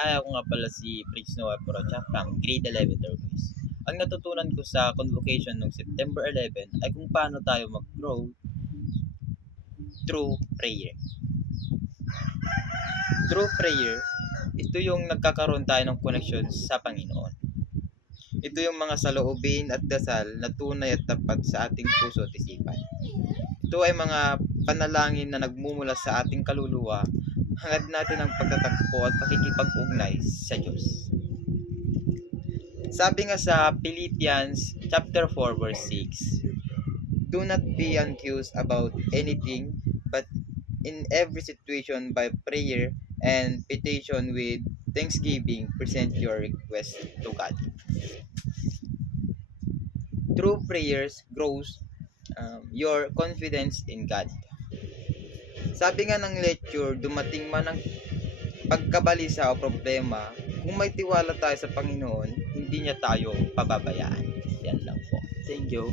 Ako nga pala si Prince Noah Porocha from Grade 11 Turquoise. Ang natutunan ko sa convocation noong September 11 ay kung paano tayo mag-grow through prayer. Through prayer, ito yung nagkakaroon tayo ng connection sa Panginoon. Ito yung mga saloobin at dasal na tunay at tapat sa ating puso at isipan. Ito ay mga panalangin na nagmumula sa ating kaluluwa, hangad natin ang pagtatagpo at pakikipag-ugnay sa Diyos. Sabi nga sa Philippians chapter 4 verse 6, "Do not be anxious about anything, but in every situation by prayer and petition with thanksgiving present your request to God." Through prayers grows your confidence in God. Sabi nga ng lecture, dumating man ang pagkabalisa o problema, kung may tiwala tayo sa Panginoon, hindi niya tayo pababayaan. Yan lang po. Thank you.